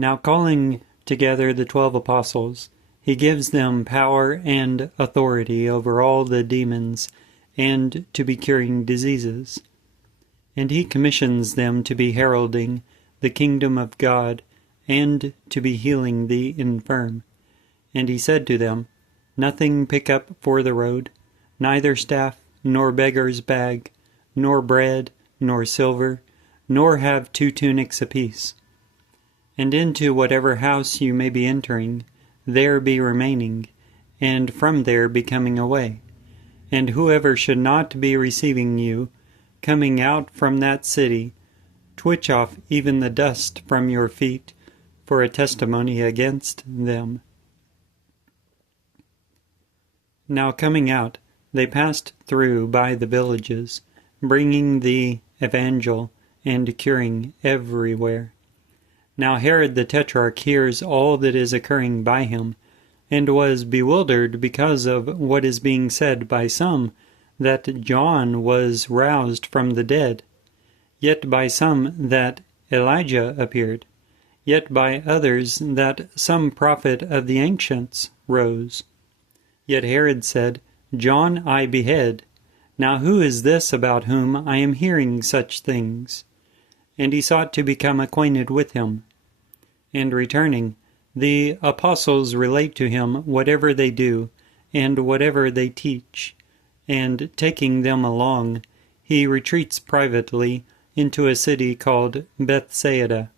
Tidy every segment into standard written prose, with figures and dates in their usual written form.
Now calling together the 12 apostles, he gives them power and authority over all the demons, and to be curing diseases. And he commissions them to be heralding the kingdom of God, and to be healing the infirm. And he said to them, Nothing pick up for the road, neither staff, nor beggar's bag, nor bread, nor silver, nor have 2 tunics apiece. And into whatever house you may be entering, there be remaining, and from there be coming away. And whoever should not be receiving you, coming out from that city, twitch off even the dust from your feet, for a testimony against them. Now coming out, they passed through by the villages, bringing the evangel and curing everywhere. Now Herod the Tetrarch hears all that is occurring by him, and was bewildered because of what is being said by some, that John was roused from the dead, yet by some that Elijah appeared, yet by others that some prophet of the ancients rose. Yet Herod said, John I behead. Now who is this about whom I am hearing such things? And he sought to become acquainted with him. And returning, the apostles relate to him whatever they do, and whatever they teach. And taking them along, he retreats privately into a city called Bethsaida.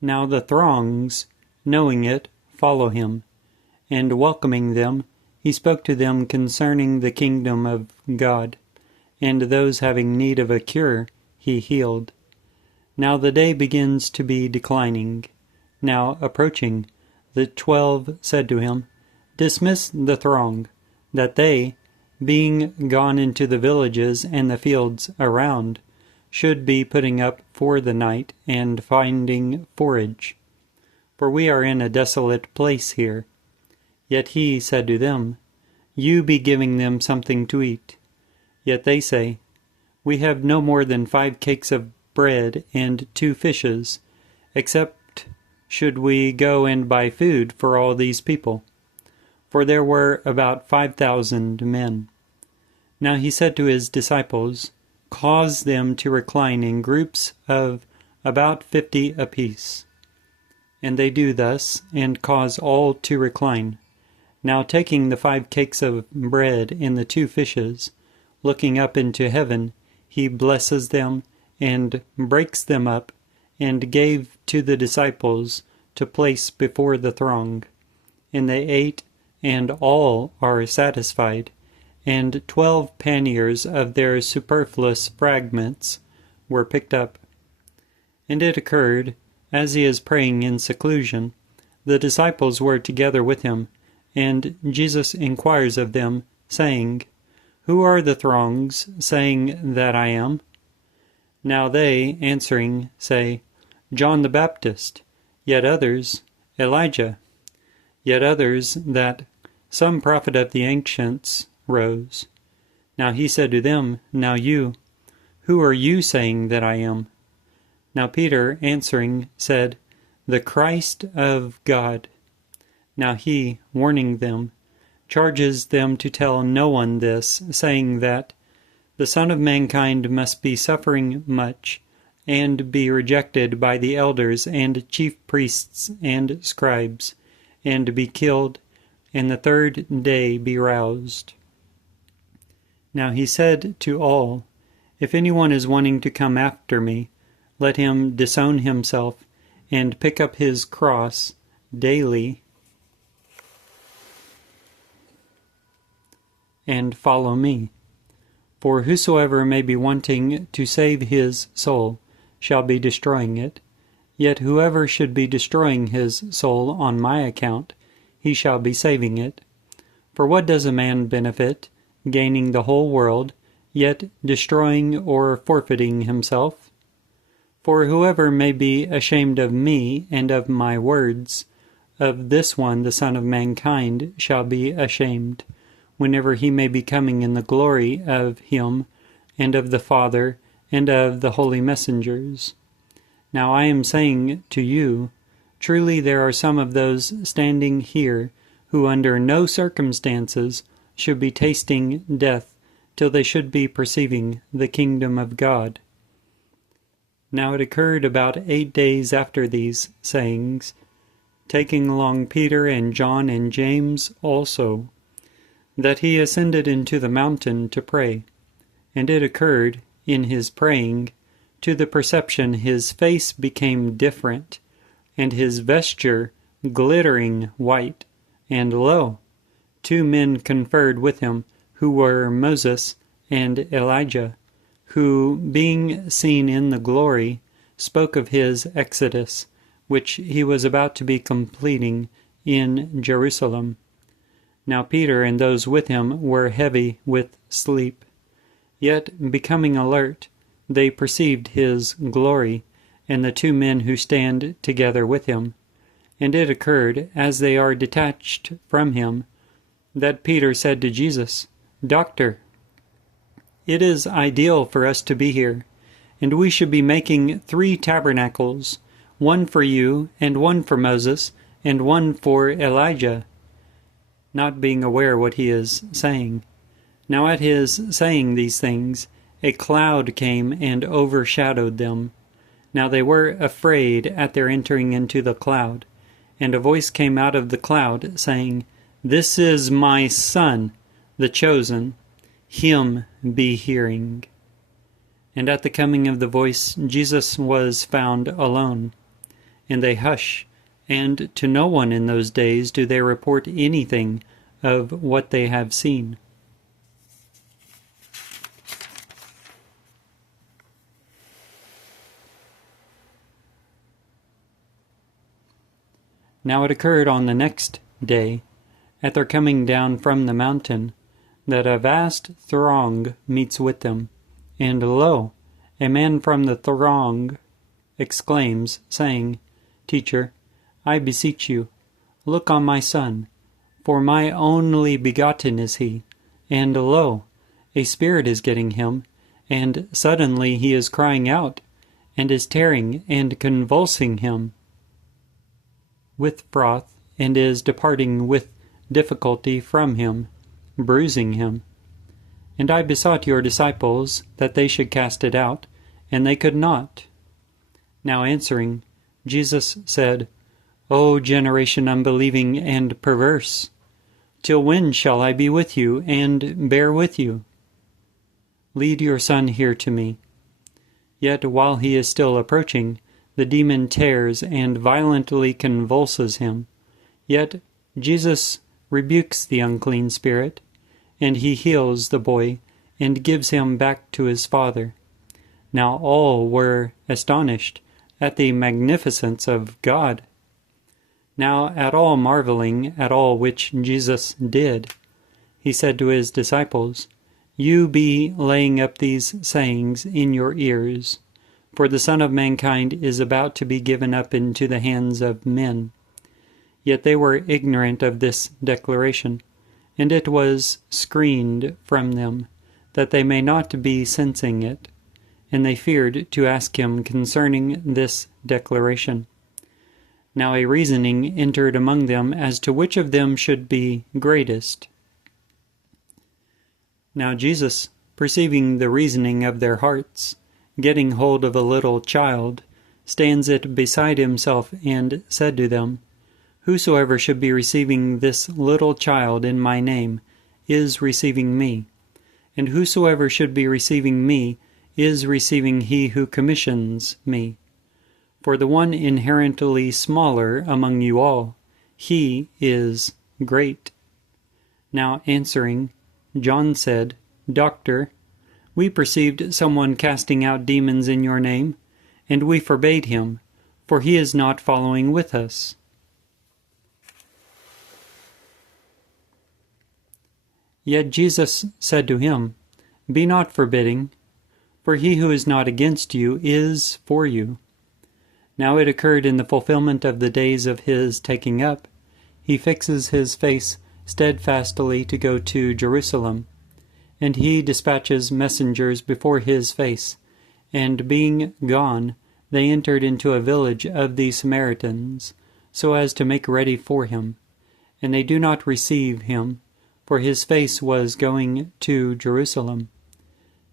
Now the throngs, knowing it, follow him, and welcoming them, he spoke to them concerning the kingdom of God, and those having need of a cure he healed. Now the day begins to be declining. Now approaching, the 12 said to him, Dismiss the throng, that they, being gone into the villages and the fields around, should be putting up for the night and finding forage. For we are in a desolate place here. Yet he said to them, You be giving them something to eat. Yet they say, We have no more than 5 cakes of bread and 2 fishes, except should we go and buy food for all these people. For there were about 5,000 men. Now he said to his disciples, Cause them to recline in groups of about 50 apiece. And they do thus, and cause all to recline. Now taking the 5 cakes of bread and the 2 fishes, looking up into heaven, he blesses them, and breaks them up, and gave to the disciples to place before the throng. And they ate, and all are satisfied. And 12 panniers of their superfluous fragments were picked up. And it occurred, as he is praying in seclusion, the disciples were together with him, and Jesus inquires of them, saying, Who are the throngs saying that I am? Now they, answering, say, John the Baptist, yet others, Elijah, yet others that some prophet of the ancients rose. Now he said to them, Now you, who are you saying that I am? Now Peter, answering, said, The Christ of God. Now he, warning them, charges them to tell no one this, saying that the Son of Mankind must be suffering much, and be rejected by the elders and chief priests and scribes, and be killed, and the 3rd day be roused. Now he said to all, If anyone is wanting to come after me, let him disown himself, and pick up his cross daily, and follow me. For whosoever may be wanting to save his soul shall be destroying it, yet whoever should be destroying his soul on my account, he shall be saving it. For what does a man benefit, gaining the whole world, yet destroying or forfeiting himself? For whoever may be ashamed of me and of my words, of this one the Son of Mankind shall be ashamed, whenever he may be coming in the glory of him, and of the Father, and of the holy messengers. Now I am saying to you, truly there are some of those standing here who under no circumstances should be tasting death till they should be perceiving the kingdom of God. Now it occurred about 8 days after these sayings, taking along Peter and John and James also, that he ascended into the mountain to pray. And it occurred, in his praying, to the perception his face became different, and his vesture glittering white. And lo, 2 men conferred with him, who were Moses and Elijah, who, being seen in the glory, spoke of his exodus, which he was about to be completing in Jerusalem. Now Peter and those with him were heavy with sleep. Yet, becoming alert, they perceived his glory, and the 2 men who stand together with him. And it occurred, as they are detached from him, that Peter said to Jesus, Doctor, it is ideal for us to be here, and we should be making 3 tabernacles, one for you, and one for Moses, and one for Elijah, not being aware what he is saying. Now at his saying these things, a cloud came and overshadowed them. Now they were afraid at their entering into the cloud. And a voice came out of the cloud, saying, This is my Son, the chosen. Him be hearing. And at the coming of the voice, Jesus was found alone. And they hush, and to no one in those days do they report anything of what they have seen. Now it occurred on the next day, at their coming down from the mountain, that a vast throng meets with them. And lo, a man from the throng exclaims, saying, Teacher, I beseech you, look on my son, for my only begotten is he. And lo, a spirit is getting him, and suddenly he is crying out, and is tearing and convulsing him with froth, and is departing with difficulty from him, bruising him. And I besought your disciples that they should cast it out, and they could not. Now answering, Jesus said, O generation unbelieving and perverse, till when shall I be with you and bear with you? Lead your son here to me. Yet while he is still approaching, the demon tears and violently convulses him. Yet Jesus rebukes the unclean spirit, and he heals the boy, and gives him back to his father. Now all were astonished at the magnificence of God. Now at all marveling at all which Jesus did, he said to his disciples, You be laying up these sayings in your ears, for the Son of Mankind is about to be given up into the hands of men. Yet they were ignorant of this declaration, and it was screened from them, that they may not be sensing it, and they feared to ask him concerning this declaration. Now a reasoning entered among them as to which of them should be greatest. Now Jesus, perceiving the reasoning of their hearts, getting hold of a little child, stands it beside himself, and said to them, Whosoever should be receiving this little child in my name is receiving me, and whosoever should be receiving me is receiving he who commissions me. For the one inherently smaller among you all, he is great. Now answering, John said, Doctor, we perceived someone casting out demons in your name, and we forbade him, for he is not following with us. Yet Jesus said to him, Be not forbidding, for he who is not against you is for you. Now it occurred in the fulfillment of the days of his taking up, he fixes his face steadfastly to go to Jerusalem. And he dispatches messengers before his face, and being gone, they entered into a village of the Samaritans, so as to make ready for him. And they do not receive him, for his face was going to Jerusalem.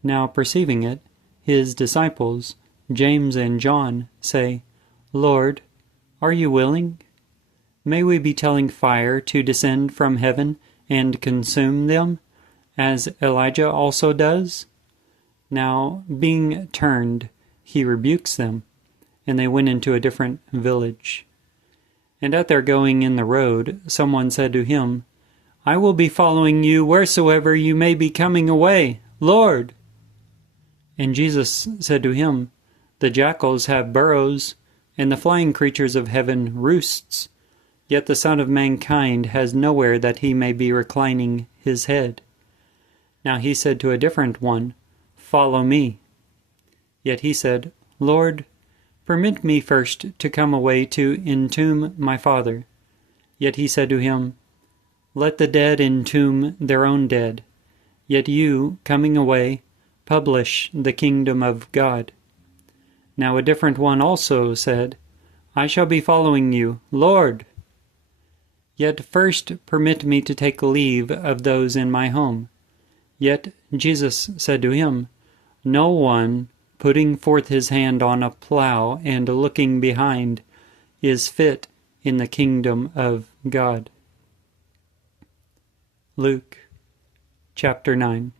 Now perceiving it, his disciples, James and John, say, Lord, are you willing? May we be telling fire to descend from heaven and consume them, as Elijah also does? Now, being turned, he rebukes them, and they went into a different village. And at their going in the road, someone said to him, I will be following you wheresoever you may be coming away, Lord. And Jesus said to him, The jackals have burrows, and the flying creatures of heaven roosts, yet the Son of Mankind has nowhere that he may be reclining his head. Now he said to a different one, Follow me. Yet he said, Lord, permit me first to come away to entomb my father. Yet he said to him, Let the dead entomb their own dead. Yet you, coming away, publish the kingdom of God. Now a different one also said, I shall be following you, Lord. Yet first permit me to take leave of those in my home. Yet Jesus said to him, No one, putting forth his hand on a plough and looking behind, is fit in the kingdom of God. Luke chapter 9.